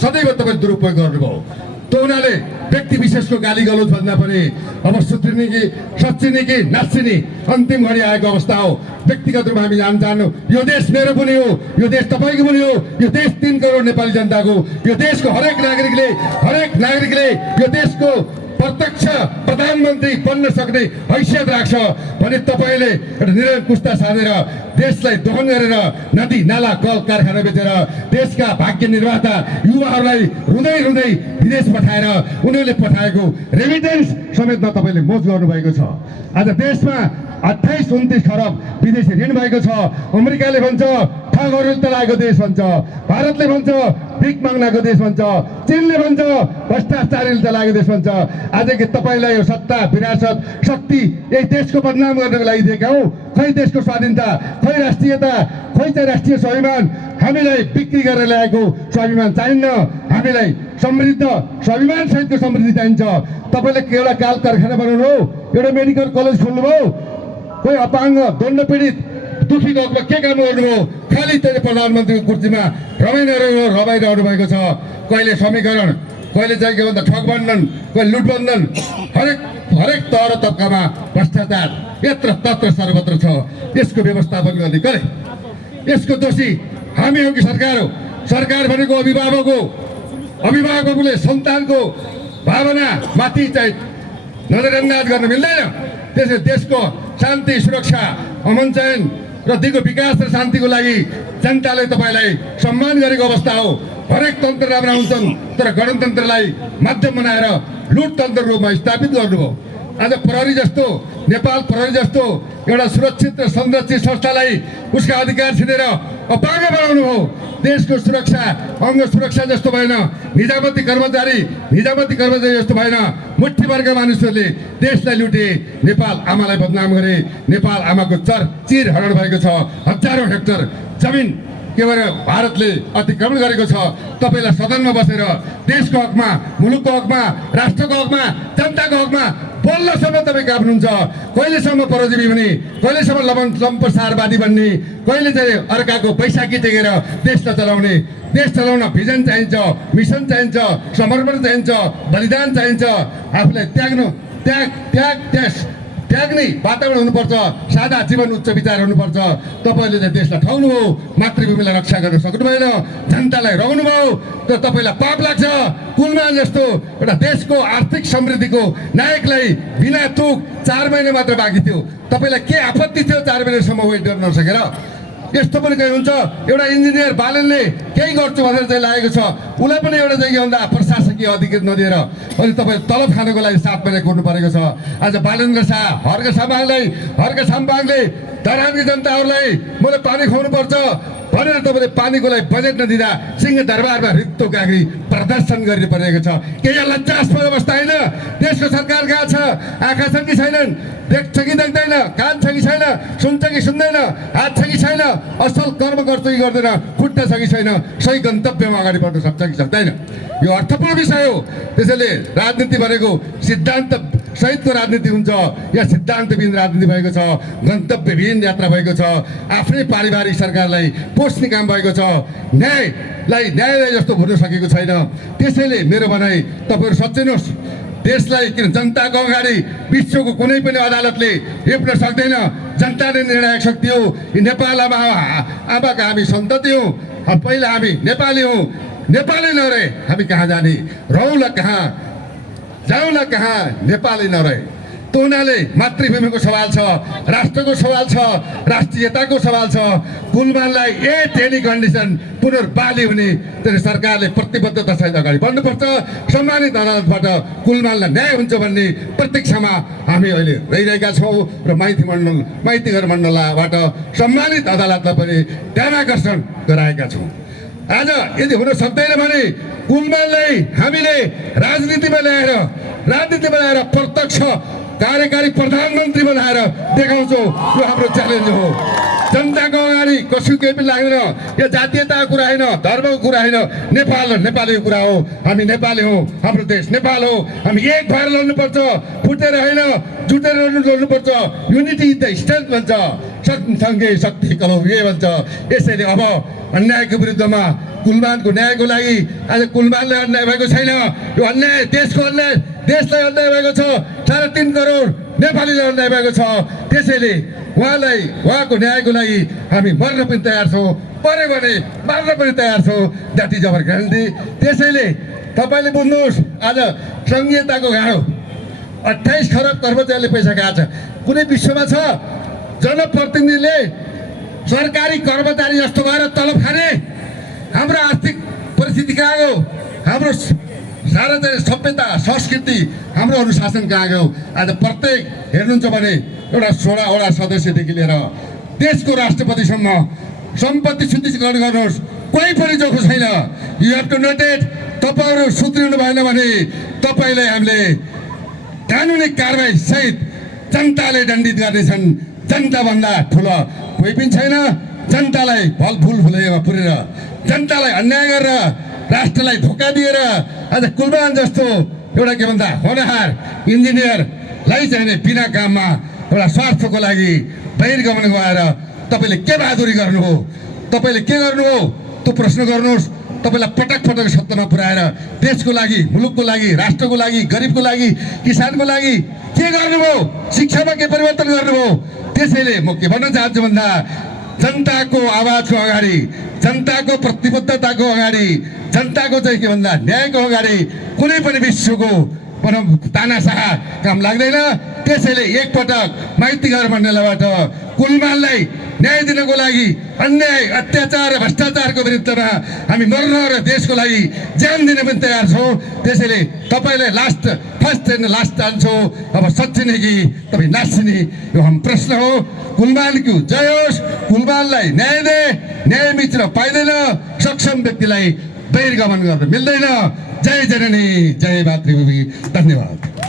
सदैव तपाईँ दुरुपयोग गर्नुभयो। त्यो हुनाले व्यक्ति विशेषको गाली गलौज भन्दा पनि अब सुत्रिने कि सच्चिने कि नाच्चिने अन्तिम घडी आएको अवस्था हो। व्यक्तिगत रूपमा हामी जान्नु, यो देश मेरो पनि हो, यो देश तपाईँको पनि हो, यो देश 3 करोड नेपाली जनताको, यो देशको हरेक नागरिकले यो देशको प्रत्यक्ष प्रधानमन्त्री बन्न सक्ने हैसियत राख्छ भने तपाईँले एउटा निरङ्कुशता साधेर देशलाई दोहन गरेर नदी नाला कल कारखाना बेचेर देशका भाग्य निर्माता युवाहरूलाई रुँदै रुँदै विदेश पठाएर उनीहरूले पठाएको रेमिटेन्स समेतमा तपाईँले मोज गर्नुभएको छ। आज देशमा 28-29 खरब विदेशी ऋण भएको छ। अमेरिकाले भन्छ ठगहरू चलाएको देश भन्छ, भारतले भन्छ भिख माग्नाको देश भन्छ, चीनले भन्छ भ्रष्टाचारीले चलाएको देश भन्छ। आज कि तपाईँलाई यो सत्ता विरासत शक्ति यही देशको बदनाम गर्नको लागि दिएका हौ। खै देशको स्वाधीनता, खै राष्ट्रियता, खै चाहिँ राष्ट्रिय स्वाभिमान। हामीलाई बिक्री गरेर ल्याएको स्वाभिमान चाहिन्न, हामीलाई समृद्ध स्वाभिमान सहितको समृद्धि चाहिन्छ। तपाईँले एउटा काल कारखाना बनाउनु हो, एउटा मेडिकल कलेज खोल्नुभयो, कोही अपाङ्ग दण्ड पीडित दुखी गएको के काम गर्नुभयो? खालि चाहिँ प्रधानमन्त्रीको कुर्सीमा रमाइरहनु भएको छ। कहिले समीकरण, कहिले चाहिँ के भन्दा ठगबन्धन, कहिले लुटबन्धन, हरेक तह तब्कामा भ्रष्टाचार यत्र तत्र सर्वत्र छ। यसको व्यवस्थापन गर्ने कसले? यसको दोषी हामी हो कि सरकार हो? सरकार भनेको अभिभावक हो। अभिभावकले सन्तानको भावना माथि चाहिँ नजरअन्दाज गर्न मिल्दैन। त्यसैले देशको शान्ति सुरक्षा अमन चयन र दिगो विकास र शान्तिको लागि जनताले तपाईँलाई सम्मान गरेको अवस्था हो। हरेक तन्त्र राम्रा हुन्छन्, तर गणतन्त्रलाई माध्यम बनाएर लुटतन्त्र रूपमा स्थापित गर्नुभयो। आज प्रहरी जस्तो, नेपाल प्रहरी जस्तो एउटा सुरक्षित र संरक्षित संस्थालाई उसका अधिकार छिनेर अपाङ्ग बनाउनु हो। देशको सुरक्षा अङ्ग सुरक्षा जस्तो भएन, निजामती कर्मचारी जस्तो भएन। मुठी वर्गका मानिसहरूले देशलाई लुटे, नेपाल आमालाई बदनाम गरे, नेपाल आमाको चिर हरण भएको छ। हजारौँ हेक्टर जमिन के भएर भारतले अतिक्रमण गरेको छ। तपाईँलाई सदनमा बसेर देशको हकमा, मुलुकको हकमा, राष्ट्रको हकमा, जनताको हकमा बोल्नसम्म तपाईँ काप्नुहुन्छ। कहिलेसम्म परजीवी हुने, कहिलेसम्म लम्पसारवादी बन्ने, कहिले चाहिँ अर्काको पैसा टेकेर देशलाई चलाउने? देश चलाउन भिजन चाहिन्छ, मिसन चाहिन्छ, समर्पण चाहिन्छ, बलिदान चाहिन्छ। आफूलाई त्याग्ने वातावरण हुनुपर्छ, सादा जीवन, उच्च विचार हुनुपर्छ। तपाईँले चाहिँ देशलाई ठग्नु भयो, मातृभूमिलाई रक्षा गर्न सक्नु भएन, जनतालाई रगाउनु भयो, तर तपाईँलाई पाप लाग्छ। कुलमान जस्तो एउटा देशको आर्थिक समृद्धिको नायकलाई बिना तुक 4 महिना मात्र बाँकी थियो। तपाईँलाई के आपत्ति थियो 4 महिनासम्म वेट गर्न नसकेर? यस्तो पनि कहीँ हुन्छ, एउटा इन्जिनियर बालनले केही गर्छु भनेर चाहिँ लागेको छ, उसलाई पनि एउटा चाहिँ के भन्दा प्रशासकीय अधिकृत नदिएर अनि तपाईँ तलब खानको लागि 7 महिना कुर्नु परेको छ। आज बालेन्द्र शाह, हर्क साम्बाङले धरानकी जनताहरूलाई मैले पानी खुवाउनुपर्छ भनेर तपाईँले पानीको लागि बजेट नदिँदा सिंह दरबारमा रित्तो काँक्री प्रदर्शन गर्नु परेको छ। के यो लज्जास्पद अवस्था होइन? देशको सरकार कहाँ छ? आँखा छन् कि छैनन्? देख्छ कि देख्दैन? कान छ कि छैन? सुन्छ कि सुन्दैन? हात छ कि छैन? असल कर्म गर्छ कि गर्दैन? खुट्टा छ कि छैन? सही गन्तव्यमा अगाडि बढ्न सक्छ कि सक्दैन? यो अर्थपूर्ण विषय हो। त्यसैले राजनीति भनेको सिद्धान्त सहितको राजनीति हुन्छ, या सिद्धान्तविहीन राजनीति भएको छ, गन्तव्यविहीन यात्रा भएको छ। आफ्नै पारिवारिक सरकारलाई पोस्ने काम भएको छ, न्यायलाई जस्तो भुल्न सकेको छैन। त्यसैले मेरो भनाइ तपाईँहरू सच्चिनुहोस्। देशलाई किन जनताको अगाडि विश्वको कुनै पनि अदालतले हेप्न सक्दैन। जनताले निर्णायक शक्ति हो। नेपाल आमाका हामी सन्तति हौँ। पहिला हामी नेपाली हौँ, नेपाली नरहे हामी कहाँ जाने? रहौँला कहाँ, जाउँला कहाँ, नेपाली नरहे? त्यो हुनाले मातृभूमिको सवाल छ, राष्ट्रको सवाल छ, राष्ट्रियताको सवाल छ। कुलमानलाई एनी कन्डिसन पुनर्बहाली हुने सरकारले प्रतिबद्धता सहित अगाडि बढ्नुपर्छ। सम्मानित अदालतबाट कुलमानलाई न्याय हुन्छ भन्ने प्रतीक्षामा हामी अहिले रहिरहेका छौँ र माइतीघर मण्डलबाट सम्मानित अदालतलाई पनि ध्यानाकर्षण गराएका छौँ। आज यदि हुन सक्दैन भने कुलमानलाई हामीले राजनीतिमा ल्याएर प्रत्यक्ष कार्यकारी प्रधानमन्त्री बनाएर देखाउँछौँ। यो हाम्रो च्यालेन्ज हो। जनताको अगाडि कसैको केही पनि लाग्दैन। यो जातीयताको कुरा होइन, धर्मको कुरा होइन, नेपाल नेपालीको कुरा हो। हामी नेपाली हौँ, हाम्रो देश नेपाल हो। हामी एक भएर लड्नुपर्छ, फुटेर होइन, जुटेर लड्नुपर्छ। युनिटी इज द स्ट्रेन्थ भन्छ, सँगै शक्ति कलौए भन्छ। यसैले अब अन्यायको विरुद्धमा कुलमानको न्यायको लागि आज कुलमानले अन्याय भएको छैन। यो अन्याय देशको अन्याय, देशलाई अन्याय भएको छ। 3.5 करोड नेपालीलाई अन्याय भएको छ। त्यसैले उहाँलाई उहाँको न्यायको लागि हामी मर्न पनि तयार छौँ, पऱ्यो भने मार्न पनि तयार छौँ। That is our guarantee. त्यसैले तपाईँले बुझ्नुहोस्, आज सङ्घीयताको गाडो 28 खरब कर्मचारीले पैसा खाएको छ। कुनै विश्वमा छ जनप्रतिनिधिले सरकारी कर्मचारी जस्तो भएर तलब खाने? हाम्रो आर्थिक परिस्थिति कहाँ गयो? हाम्रो सारा सभ्यता संस्कृति, हाम्रो अनुशासन कहाँ गयो? आज प्रत्येक हेर्नुहुन्छ भने एउटा 16वटा सदस्यदेखि लिएर देशको राष्ट्रपतिसम्म सम्पत्ति शुद्धिकरण गर्नुहोस्, कोही पनि जोखो छैन। You have to note it. तपाईँहरू सुध्रिनु भएन भने तपाईँलाई हामीले कानुनी कारबाही सहित जनताले दण्डित गर्नेछन्। जनताभन्दा ठुलो कोही पनि छैन। जनतालाई फलफुल फुलेमा पुरेर, जनतालाई अन्याय गरेर, राष्ट्रलाई धोका दिएर आज कुलमान जस्तो एउटा के भन्दा होनहार इन्जिनियरलाई चाहिने बिना काममा एउटा स्वार्थको लागि बहिर्गमन गएर तपाईँले के बहादुरी गर्नु हो? तपाईँले के गर्नु हो? त्यो प्रश्न गर्नुहोस्। तपाईँलाई पटक पटक सत्तामा पुऱ्याएर देशको लागि, मुलुकको लागि, राष्ट्रको लागि, गरिबको लागि, किसानको लागि के गर्नुभयो? शिक्षामा के परिवर्तन गर्नुभयो? त्यसैले म के भन्न चाहन्छु भन्दा जनताको आवाजको अगाडि, जनताको प्रतिबद्धताको अगाडि, जनताको चाहिँ के भन्दा न्यायको अगाडि कुनै पनि विश्वको भनौँ तानासाह काम लाग्दैन। त्यसैले एकपटक माइतीघर मण्डलबाट कुलमानलाई न्याय दिनको लागि, अन्याय अत्याचार भ्रष्टाचारको विरुद्धमा हामी मर्न र देशको लागि ज्यान दिन पनि तयार छौँ। त्यसैले तपाईँलाई फर्स्ट एन्ड लास्ट चाहन्छौँ, अब सच्चिने कि तपाईँ नाच्चिने, यो हाम्रो प्रश्न हो। कुलमानको जय होस्। कुलमानलाई न्याय दे, न्याय मिच्न पाइँदैन। सक्षम व्यक्तिलाई बहिर्गमन गर्न मिल्दैन। जय जननी, जय मातृभूमि। धन्यवाद।